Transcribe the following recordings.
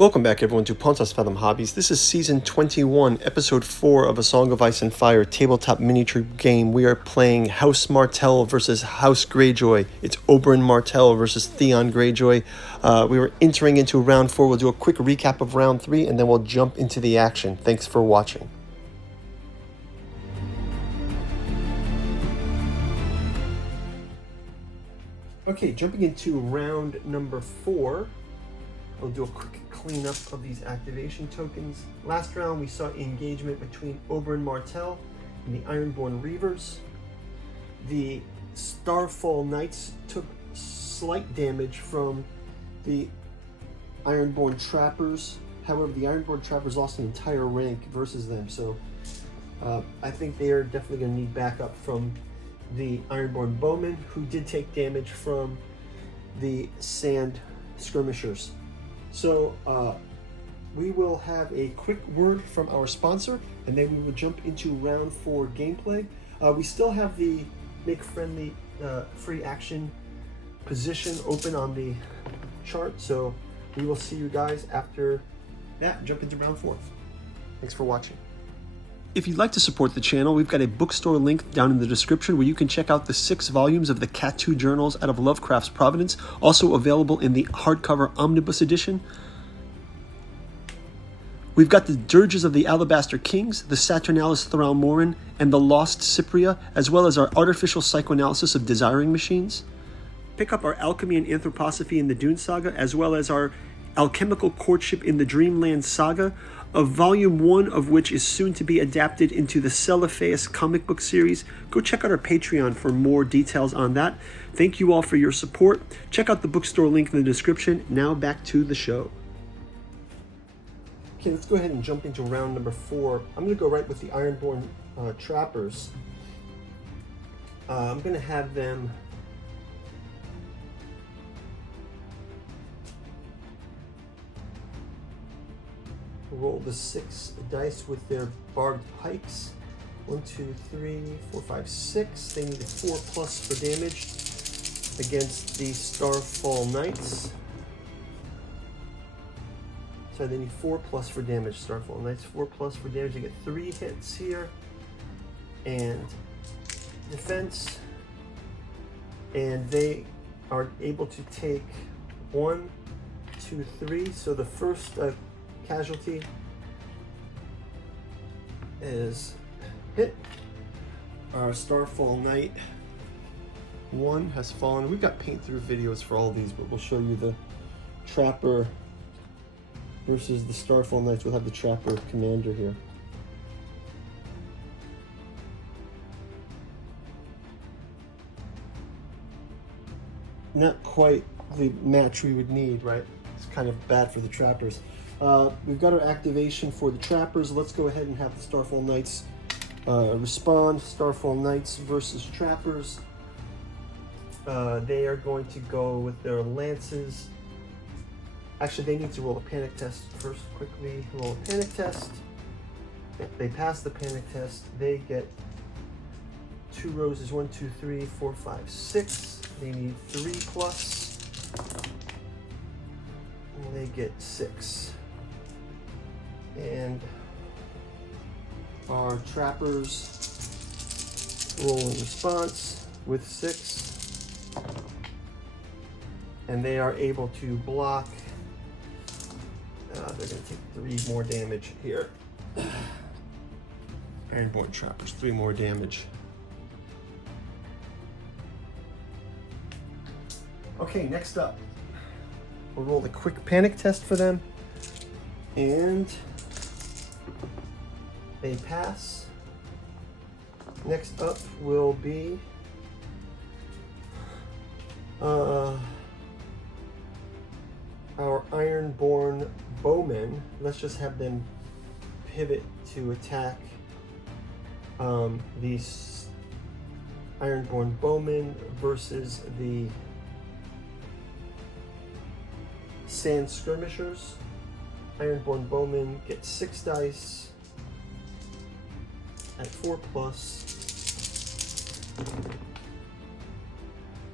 Welcome back everyone to Pontas Fathom Hobbies. This is Season 21, Episode 4 of A Song of Ice and Fire tabletop miniature game. We are playing House Martell versus House Greyjoy. It's Oberyn Martell versus Theion Greyjoy. We were entering into Round 4. We'll do a quick recap of Round 3 and then we'll jump into the action. Thanks for watching. Okay, jumping into round number 4. We'll do a quick cleanup of these activation tokens. Last round we saw engagement between Oberyn Martell and the Ironborn Reavers. The Starfall Knights took slight damage from the Ironborn Trappers. However, the Ironborn Trappers lost an entire rank versus them, so I think they are definitely going to need backup from the Ironborn Bowmen, who did take damage from the Sand Skirmishers. So we will have a quick word from our sponsor, and then we will jump into round 4 gameplay. We still have the make friendly free action position open on the chart, so we will see you guys after that. Jump into round 4. Thanks for watching. If you'd like to support the channel, we've got a bookstore link down in the description where you can check out the 6 volumes of the Cat 2 journals out of Lovecraft's Providence, also available in the hardcover omnibus edition. We've got the Dirges of the Alabaster Kings, the Saturnalis Thralmorin, and the Lost Cypria, as well as our artificial psychoanalysis of desiring machines. Pick up our Alchemy and Anthroposophy in the Dune Saga, as well as our Alchemical Courtship in the Dreamland Saga, of volume 1 of which is soon to be adapted into the Celophaeus comic book series. Go check out our Patreon for more details on that. Thank you all for your support. Check out the bookstore link in the description. Now back to the show. Okay, let's go ahead and jump into round number 4. I'm going to go right with the Ironborn Trappers. I'm going to have them roll the 6 dice with their barbed pikes. 1, 2, 3, 4, 5, 6. They need a 4+ for damage against the Starfall Knights. So they need 4+ for damage. Starfall Knights 4+ for damage. They get 3 hits here, and defense, and they are able to take 1, 2, 3. So the first casualty is hit. Our Starfall Knight 1 has fallen. We've got paint through videos for all of these, but we'll show you the Trapper versus the Starfall Knights. We'll have the Trapper commander here. Not quite the match we would need, right? It's kind of bad for the Trappers. We've got our activation for the Trappers. Let's go ahead and have the Starfall Knights respond. Starfall Knights versus Trappers. They are going to go with their lances. Actually, they need to roll a panic test first. Quickly roll a panic test. If they pass the panic test, they get 2 roses. 1, 2, 3, 4, 5, 6. They need 3+. And they get 6. And our Trappers roll in response with 6, and they are able to block. They're going to take 3 more damage here. Ironborn Trappers, 3 more damage. Okay, next up, we'll roll the quick panic test for them, and they pass. Next up will be our Ironborn Bowmen. Let's just have them pivot to attack these Ironborn Bowmen versus the Sand Skirmishers. Ironborn Bowmen get 6 dice at 4+.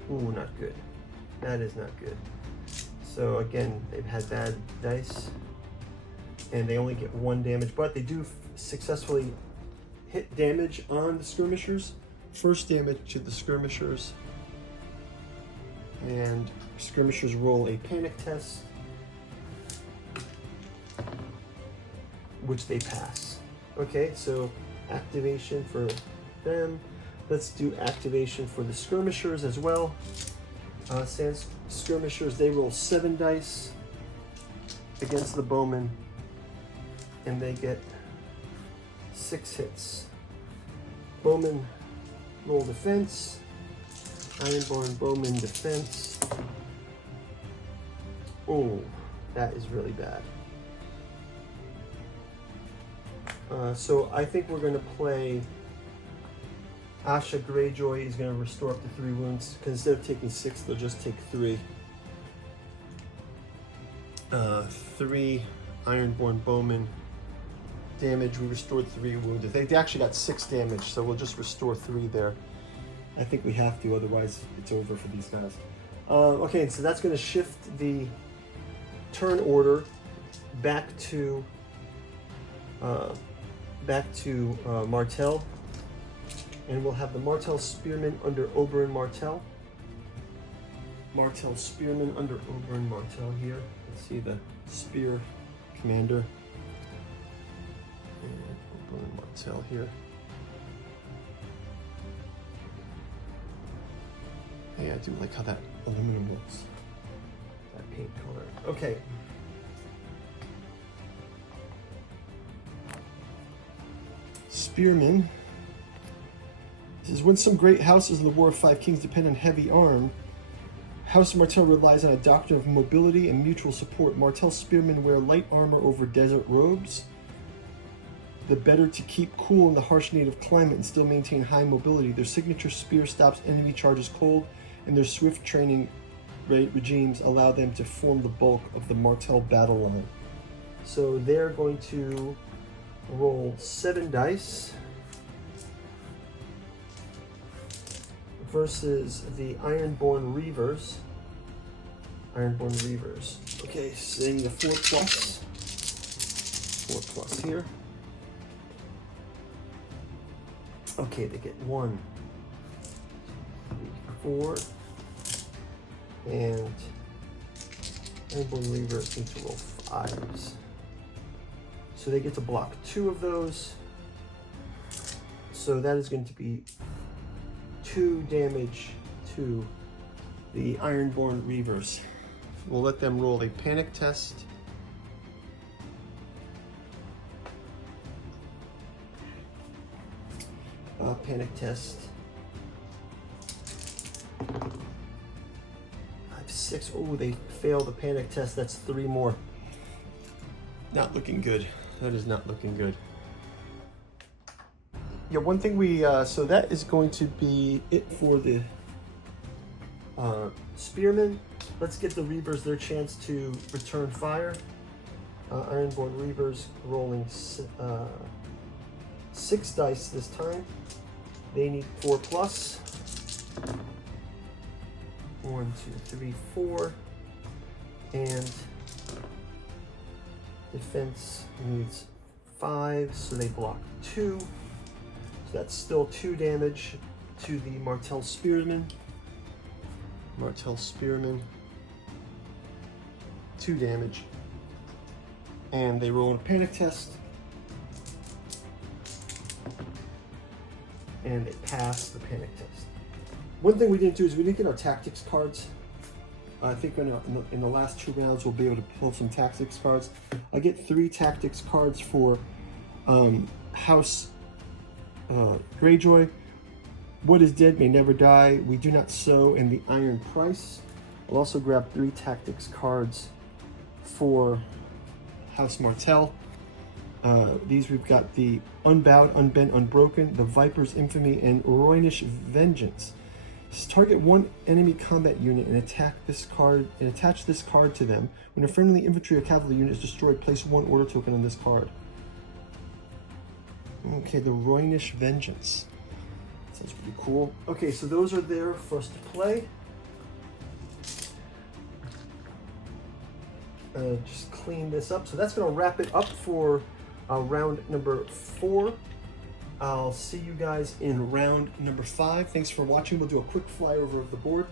Ooh, not good. That is not good. So again, they've had bad dice. and they only get 1 damage, but they do successfully hit damage on the skirmishers. First damage to the skirmishers, and skirmishers roll a panic test, which they pass. Okay, so activation for them. Let's do activation for the skirmishers as well. Sans skirmishers, they roll 7 dice against the bowmen, and they get 6 hits. Bowmen roll defense. Ironborn bowman defense. Oh, that is really bad. So I think we're going to play Asha Greyjoy is going to restore up to 3 wounds, because instead of taking 6, they'll just take 3. 3 Ironborn bowmen damage. We restored 3 wounded. They actually got 6 damage, so we'll just restore 3 there. I think we have to, otherwise it's over for these guys. Okay, so that's going to shift the turn order back to Martell, and we'll have the Martell Spearmen under Oberyn Martell. Martell Spearmen under Oberyn Martell here. Let's see the Spear Commander. And Oberyn Martell here. Hey, I do like how that aluminum looks. That paint color. Okay. Spearmen. This is when some great houses in the War of 5 Kings depend on heavy arm. House Martell relies on a doctrine of mobility and mutual support. Martell spearmen wear light armor over desert robes, the better to keep cool in the harsh native climate and still maintain high mobility. Their signature spear stops enemy charges cold, and their swift training regimes allow them to form the bulk of the Martell battle line. So they're going to roll 7 dice versus the Ironborn Reavers. Ironborn Reavers. Okay, so they need a 4 plus. 4 plus here. Okay, they get 1, 3, 4. And Ironborn Reavers need to roll 5s. So they get to block 2 of those. So that is going to be 2 damage to the Ironborn Reavers. We'll let them roll a panic test. Panic test. 6. Oh, they failed the panic test. That's 3 more. Not looking good. That is not looking good. Yeah, one thing we so that is going to be it for the spearmen. Let's get the Reavers their chance to return fire. Ironborn Reavers rolling 6 dice this time. They need 4 plus. 1, 2, 3, 4, and defense needs 5, so they block 2. So that's still 2 damage to the Martell Spearmen. Martell Spearmen, 2 damage, and they roll a panic test, and they pass the panic test. One thing we didn't do is we didn't get our tactics cards. I think in the last 2 rounds we'll be able to pull some tactics cards. I'll get 3 tactics cards for House Greyjoy. What is dead may never die. We do not sow in the iron price. I'll also grab 3 tactics cards for House Martell. These we've got the Unbowed, Unbent, Unbroken, the Viper's Infamy, and Roynish Vengeance. Target 1 enemy combat unit and attack this card and attach this card to them. When a friendly infantry or cavalry unit is destroyed, place 1 order token on this card. Okay, the Roynish Vengeance. Sounds pretty cool. Okay, so those are there for us to play. just clean this up. So that's going to wrap it up for round number 4. I'll see you guys in round number 5. Thanks for watching. We'll do a quick flyover of the board.